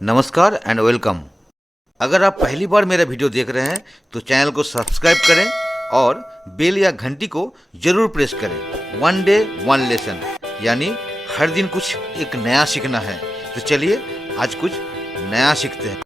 नमस्कार and welcome. अगर आप पहली बार मेरा वीडियो देख रहे हैं तो चैनल को सब्सक्राइब करें और बेल या घंटी को जरूर प्रेस करें। वन डे वन लेसन, यानी हर दिन कुछ एक नया सीखना है। तो चलिए आज कुछ नया सीखते हैं।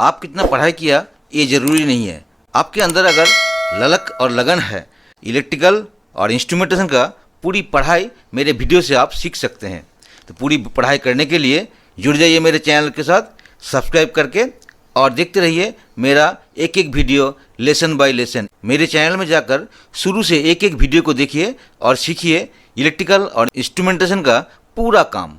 आप कितना पढ़ाई किया ये ज़रूरी नहीं है। आपके अंदर अगर ललक और लगन है इलेक्ट्रिकल और इंस्ट्रूमेंटेशन का, पूरी पढ़ाई मेरे वीडियो से आप सीख सकते हैं। तो पूरी पढ़ाई करने के लिए जुड़ जाइए मेरे चैनल के साथ सब्सक्राइब करके, और देखते रहिए मेरा एक एक वीडियो लेसन बाय लेसन। मेरे चैनल में जाकर शुरू से एक एक वीडियो को देखिए और सीखिए इलेक्ट्रिकल और इंस्ट्रूमेंटेशन का पूरा काम।